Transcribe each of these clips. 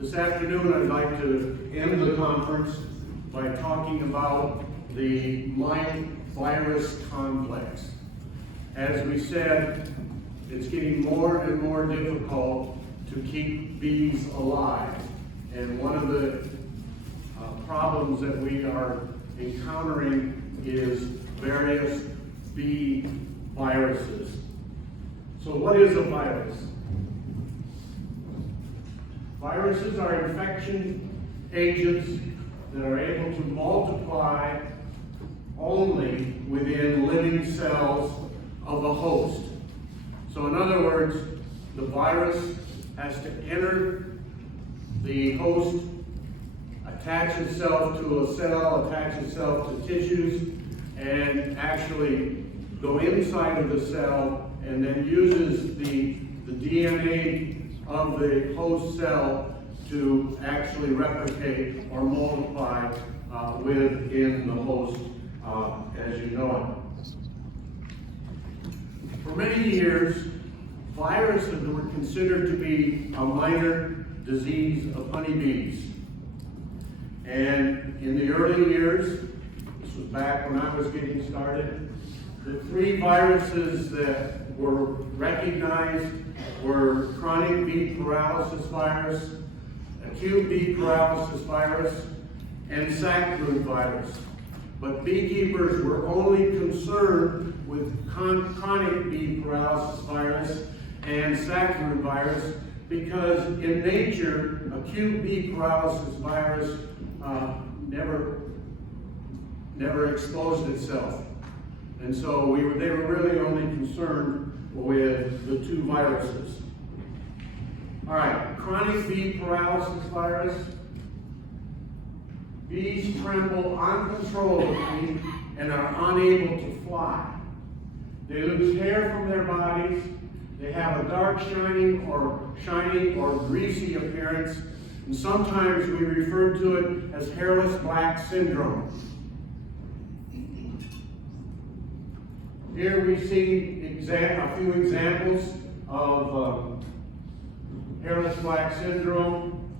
This afternoon, I'd like to end the conference by talking about the mite-virus complex. As we said, it's getting more and more difficult to keep bees alive. And one of the problems that we are encountering is various bee viruses. So what is a virus? Viruses are infection agents that are able to multiply only within living cells of a host. So in other words, the virus has to enter the host, attach itself to a cell, attach itself to tissues, and actually go inside of the cell and then uses the DNA of the host cell to actually replicate or multiply within the host as you know it. For many years, viruses were considered to be a minor disease of honeybees. And in the early years, this was back when I was getting started, the three viruses that were recognized were chronic bee paralysis virus, acute bee paralysis virus, and sac-brood virus. But beekeepers were only concerned with chronic bee paralysis virus and sac-brood virus because in nature, acute bee paralysis virus never exposed itself. And so they were really only concerned with the two viruses. All right, chronic bee paralysis virus. Bees tremble uncontrollably and are unable to fly. They lose hair from their bodies. They have a dark shining or greasy appearance. And sometimes we refer to it as hairless black syndrome. Here we see a few examples of hairless black syndrome.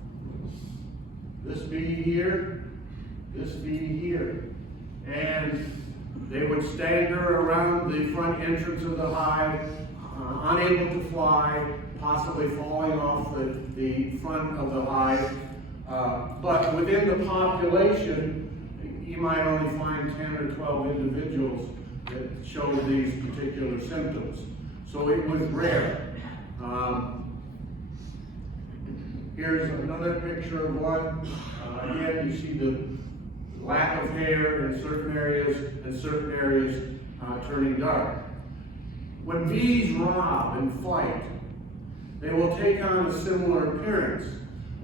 This bee here, this bee here. And they would stagger around the front entrance of the hive, unable to fly, possibly falling off the front of the hive. But within the population, you might only find 10 or 12 individuals that showed these particular symptoms. So it was rare. Here's another picture of one. Again, you see the lack of hair in certain areas and certain areas turning dark. When bees rob and fight, they will take on a similar appearance.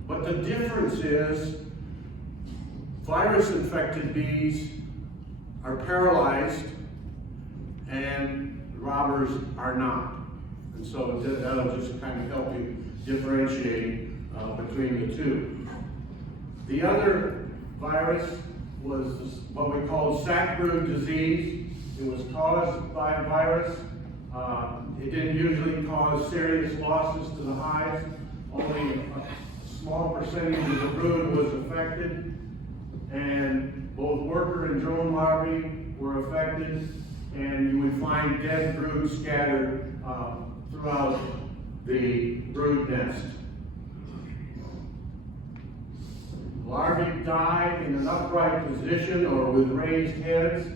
But the difference is virus-infected bees are paralyzed and robbers are not. And so that'll just kind of help you differentiate between the two. The other virus was what we call sac-brood disease. It was caused by a virus. It didn't usually cause serious losses to the hives. Only a small percentage of the brood was affected. And both worker and drone larvae were affected. And you would find dead brood scattered throughout the brood nest. Larvae die in an upright position or with raised heads,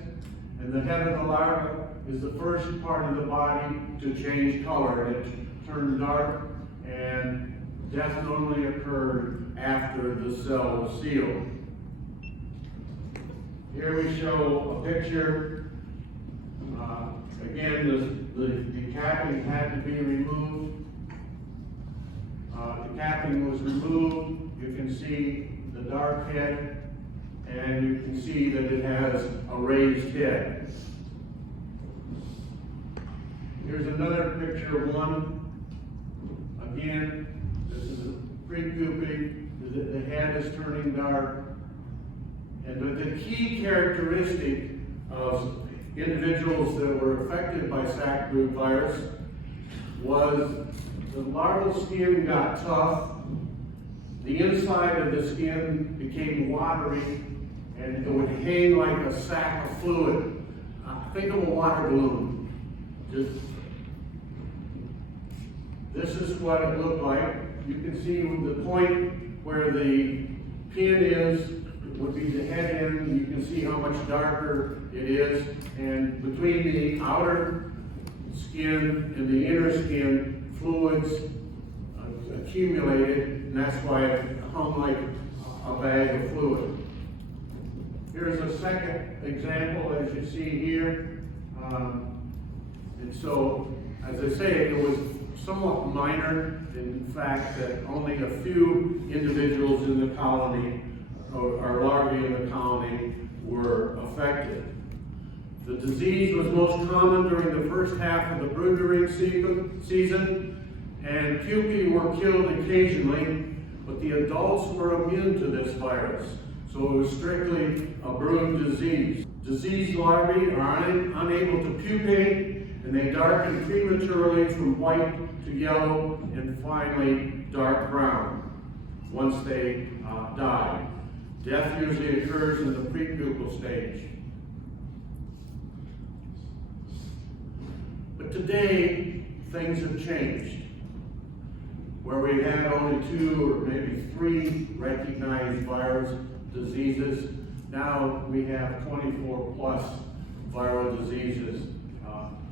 and the head of the larva is the first part of the body to change color. It turned dark, and death normally occurred after the cell was sealed. Here we show a picture. Again, the capping had to be removed. The capping was removed. You can see the dark head, and you can see that it has a raised head. Here's another picture of one. Again, this is pre-pupae. The head is turning dark. And the key characteristic of individuals that were affected by sac-brood virus was the larval skin got tough the inside of the skin became watery and it would hang like a sack of fluid. Think of a water balloon. This is what it looked like. You can see the point where the pin is would be the head end. You can see how much darker it is. And between the outer skin and the inner skin, fluids accumulated, and that's why it hung like a bag of fluid. Here's a second example, as you see here. And so, as I say, it was somewhat minor, in fact, that only a few individuals in the colony, or larvae in the colony, were affected. The disease was most common during the first half of the brood-rearing season, and pupae were killed occasionally, but the adults were immune to this virus, so it was strictly a brood disease. Diseased larvae are unable to pupate, and they darken prematurely from white to yellow and finally dark brown once they die. Death usually occurs in the prepupal stage. But today, things have changed. Where we had only 2 or maybe 3 recognized virus diseases, now we have 24 plus viral diseases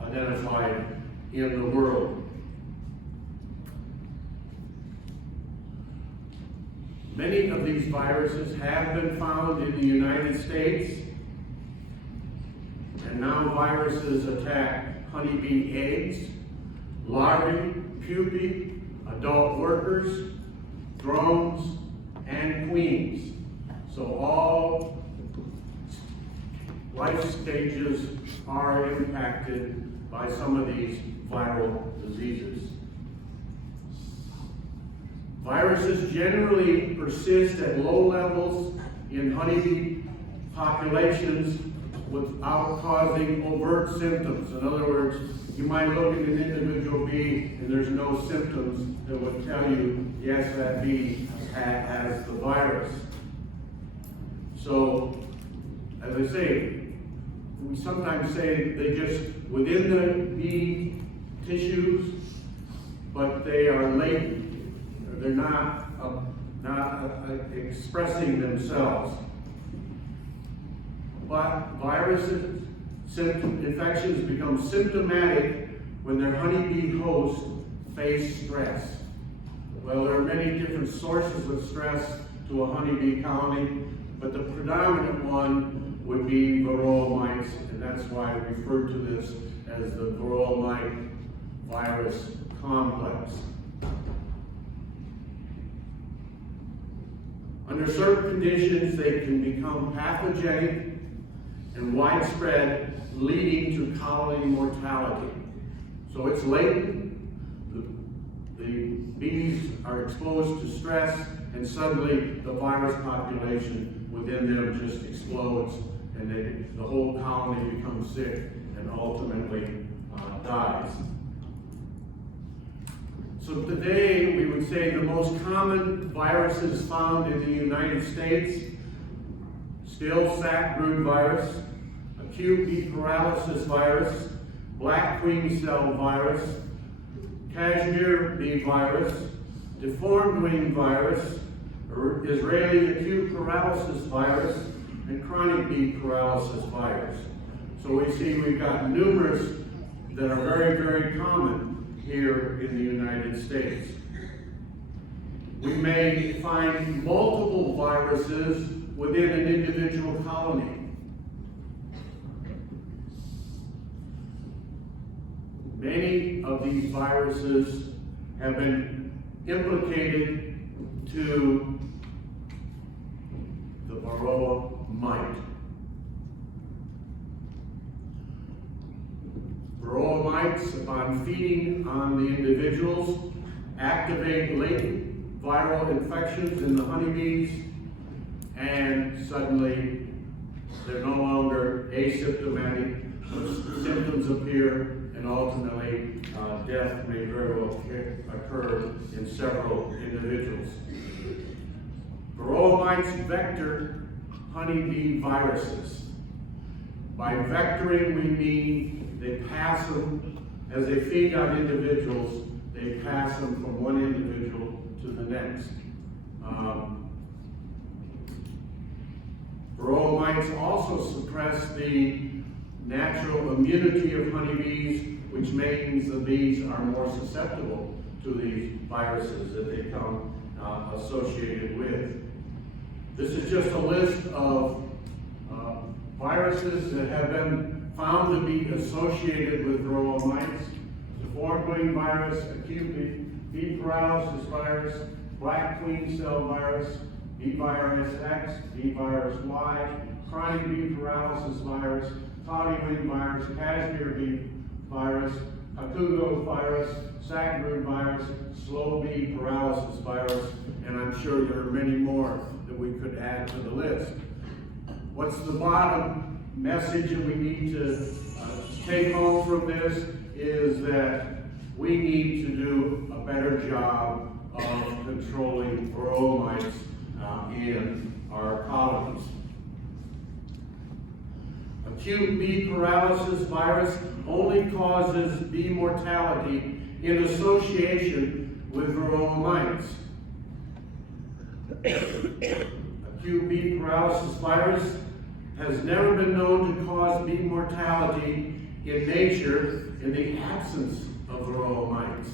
identified in the world. Many of these viruses have been found in the United States, and now viruses attack honeybee eggs, larvae, pupae, adult workers, drones, and queens. So all life stages are impacted by some of these viral diseases. Viruses generally persist at low levels in honeybee populations without causing overt symptoms. In other words, you might look at an individual bee and there's no symptoms that would tell you, yes, that bee has the virus. So, as I say, we sometimes say they just within the bee tissues, but they are latent. They're not expressing themselves. But viruses, infections become symptomatic when their honeybee hosts face stress. Well, there are many different sources of stress to a honeybee colony, but the predominant one would be Varroa mites, and that's why I refer to this as the Varroa Mite-Virus complex. Under certain conditions, they can become pathogenic and widespread, leading to colony mortality. So it's latent. The bees are exposed to stress, and suddenly the virus population within them just explodes, and the whole colony becomes sick and ultimately dies. So today, we would say the most common viruses found in the United States: still sac brood virus, acute bee paralysis virus, black queen cell virus, cashmere bee virus, deformed wing virus, Israeli acute paralysis virus, and chronic bee paralysis virus. So we see we've got numerous that are very, very common here in the United States. We may find multiple viruses within an individual colony. Many of these viruses have been implicated to the Varroa mite. Varroa mites, upon feeding on the individuals, activate latent viral infections in the honeybees, and suddenly they're no longer asymptomatic. Symptoms appear, and ultimately death may very well occur in several individuals. Varroa mites vector honeybee viruses. By vectoring, we mean they pass them, as they feed on individuals, they pass them from one individual to the next. Varroa mites also suppress the natural immunity of honeybees, which means the bees are more susceptible to these viruses that they come associated with. This is just a list of viruses that have been found to be associated with Varroa mites. Deformed wing virus, acute bee paralysis virus, black queen cell virus, B-virus X, B-virus Y, chronic bee paralysis virus, cloudy wing virus, cashmere bee virus, Hakugo virus, sackbrood virus, slow bee paralysis virus, and I'm sure there are many more that we could add to the list. What's the bottom message that we need to take home from this is that we need to do a better job of controlling Varroa mites in our colonies. Acute bee paralysis virus only causes bee mortality in association with Varroa mites. Acute bee paralysis virus has never been known to cause bee mortality in nature in the absence of Varroa mites.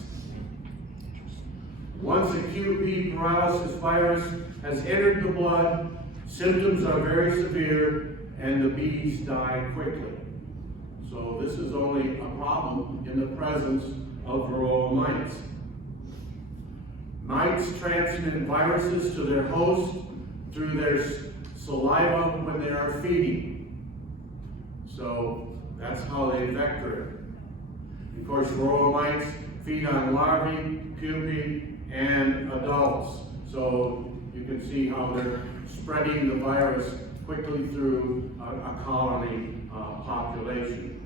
Once acute bee paralysis virus has entered the blood, symptoms are very severe and the bees die quickly. So this is only a problem in the presence of Varroa mites. Mites transmit viruses to their host through their saliva when they are feeding. So that's how they vector it. Of course, Varroa mites feed on larvae, pupae, and adults. So you can see how they're spreading the virus quickly through a colony population.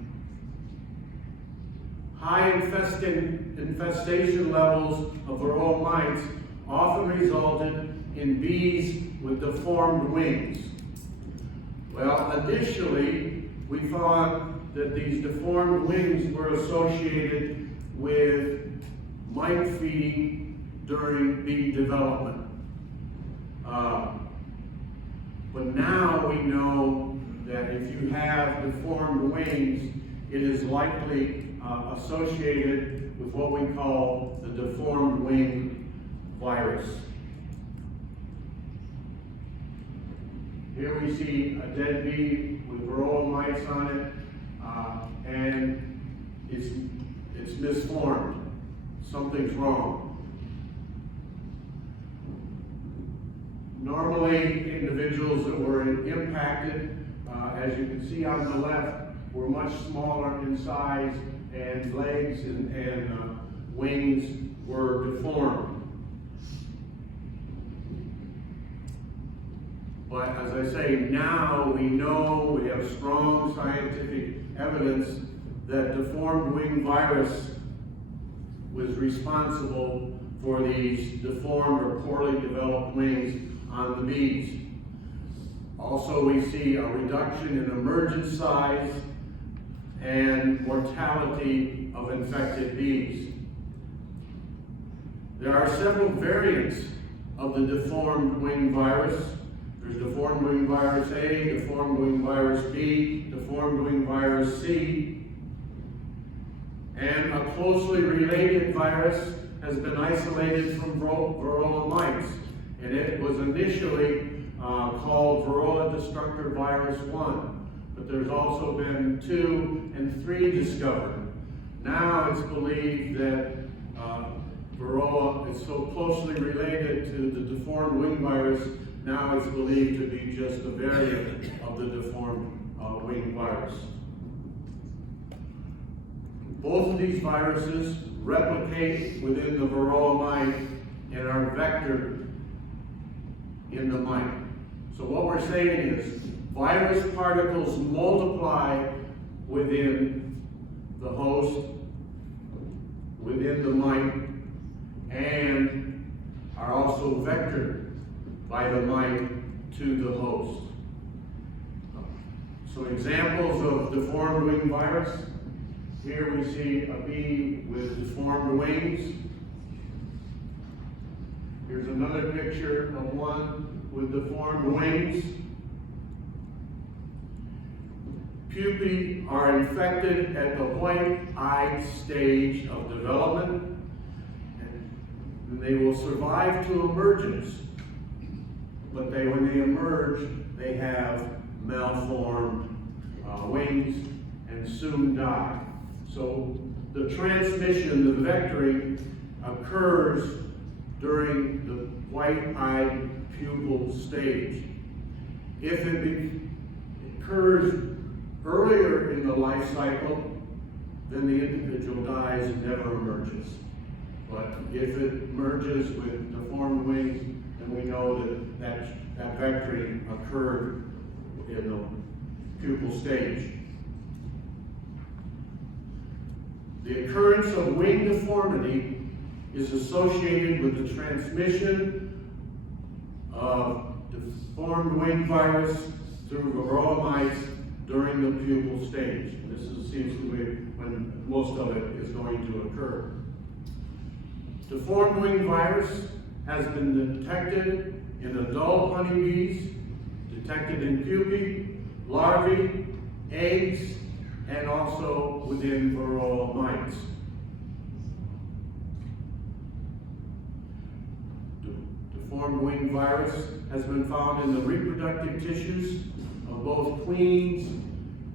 High infestation levels of Varroa mites often resulted in bees with deformed wings. Well, initially, we thought that these deformed wings were associated with mite feeding during bee development. But now we know that if you have deformed wings, it is likely associated with what we call the deformed wing virus. Here we see a dead bee with Varroa mites on it, and it's misformed. Something's wrong. Normally, individuals that were impacted, as you can see on the left, were much smaller in size, and legs and wings were deformed. But as I say, now we know, we have strong scientific evidence that deformed wing virus was responsible for these deformed or poorly developed wings on the bees. Also, we see a reduction in emergent size and mortality of infected bees. There are several variants of the deformed wing virus. There's deformed wing virus A, deformed wing virus B, deformed wing virus C, and a closely related virus has been isolated from Varroa mites, and it was initially called Varroa destructor virus 1, but there's also been 2 and 3 discovered. Now it's believed that Varroa is so closely related to the deformed wing virus, now it's believed to be just a variant of the deformed wing virus. Both of these viruses replicate within the Varroa mite and are vectored in the mite. So what we're saying is virus particles multiply within the host, within the mite, and are also vectored. by the mite to the host. Some examples of deformed wing virus. Here we see a bee with deformed wings. Here's another picture of one with deformed wings. Pupae are infected at the white-eyed stage of development, and they will survive to emergence. But when they emerge, they have malformed wings and soon die. So the transmission, the vectoring, occurs during the white-eyed pupal stage. If it occurs earlier in the life cycle, then the individual dies and never emerges. But if it emerges with deformed wings, then we know that vectoring occurred in the pupal stage. The occurrence of wing deformity is associated with the transmission of deformed wing virus through Varroa mites during the pupal stage. And this seems to be when most of it is going to occur. Deformed wing virus has been detected in adult honeybees, detected in pupae, larvae, eggs, and also within Varroa mites. Deformed wing virus has been found in the reproductive tissues of both queens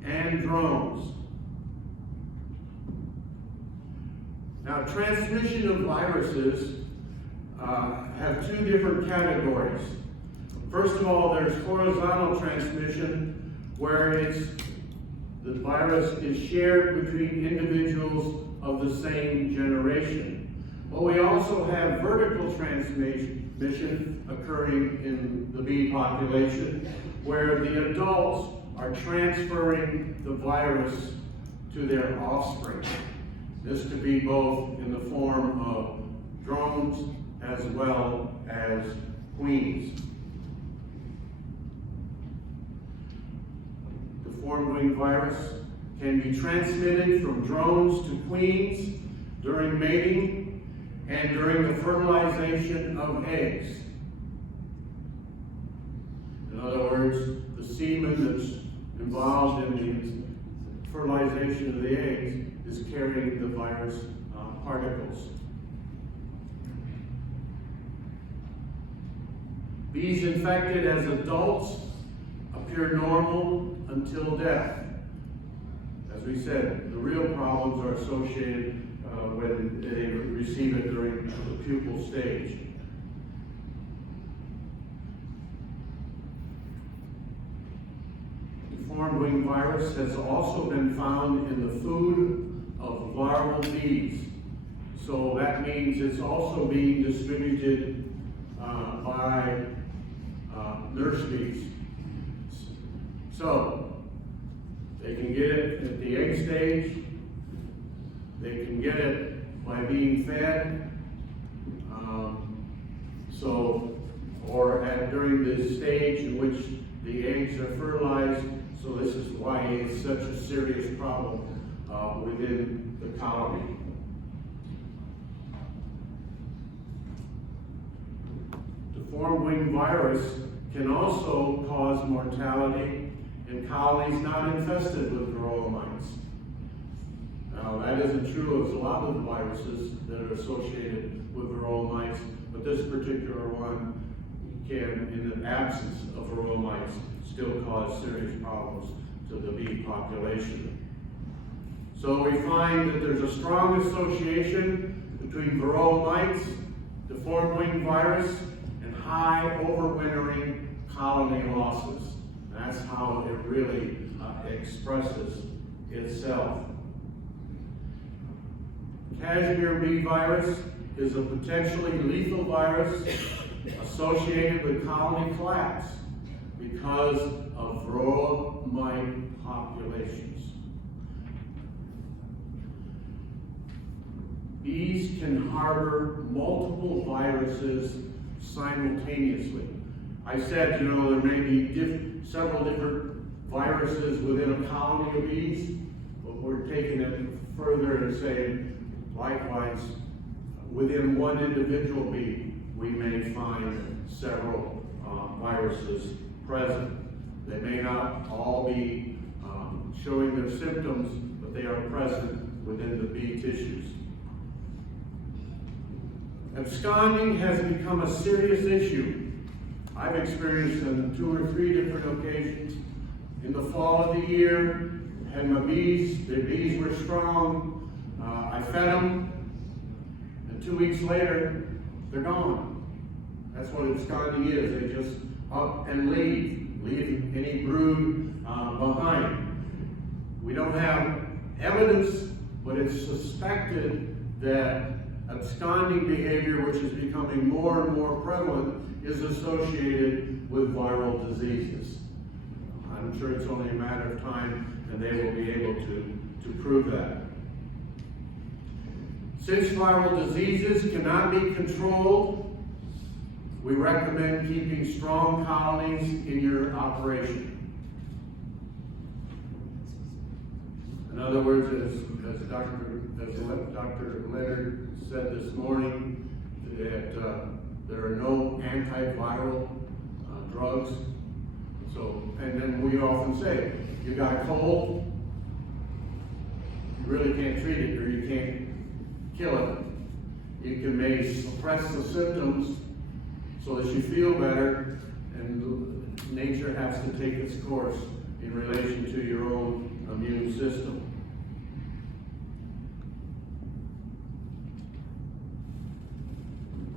and drones. Now, transmission of viruses have two different categories. First of all, there's horizontal transmission, where the virus is shared between individuals of the same generation. But we also have vertical transmission occurring in the bee population, where the adults are transferring the virus to their offspring. This could be both in the form of drones as well as queens. Deformed wing virus can be transmitted from drones to queens during mating and during the fertilization of eggs. In other words, the semen that's involved in the fertilization of the eggs is carrying the virus particles. Bees infected as adults appear normal until death. As we said, the real problems are associated when they receive it during the pupal stage. Deformed wing virus has also been found in the food of larval bees. So that means it's also being distributed by nurse bees. So they can get it at the egg stage, they can get it by being fed, during the stage in which the eggs are fertilized. So this is why it's such a serious problem within the colony. Deformed wing virus can also cause mortality in colonies not infested with Varroa mites. Now that isn't true of a lot of the viruses that are associated with Varroa mites, but this particular one can, in the absence of Varroa mites, still cause serious problems to the bee population. So we find that there's a strong association between Varroa mites, deformed wing virus, and high overwintering colony losses. That's how it really expresses itself. Cashmere bee virus is a potentially lethal virus associated with colony collapse because of Varroa mite populations. Bees can harbor multiple viruses simultaneously. I said, you know, there may be several different viruses within a colony of bees, but we're taking it further and saying, likewise, within one individual bee, we may find several viruses present. They may not all be showing their symptoms, but they are present within the bee tissues. Absconding has become a serious issue. I've experienced on 2 or 3 different occasions. In the fall of the year, had my bees, the bees were strong, I fed them, and 2 weeks later, they're gone. That's what absconding is. They just up and leave any brood behind. We don't have evidence, but it's suspected that absconding behavior, which is becoming more and more prevalent, is associated with viral diseases. I'm sure it's only a matter of time, and they will be able to prove that. Since viral diseases cannot be controlled, we recommend keeping strong colonies in your operation. In other words, as Dr. Leonard said this morning, that there are no antiviral drugs. So, and then we often say, you got a cold, you really can't treat it or you can't kill it. You can maybe suppress the symptoms so that you feel better, and nature has to take its course in relation to your own immune system.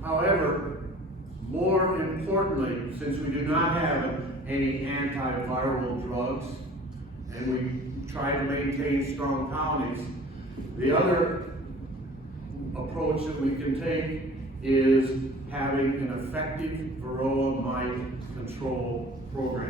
However, more importantly, since we do not have any antiviral drugs and we try to maintain strong colonies, the other approach that we can take is having an effective Varroa mite control program.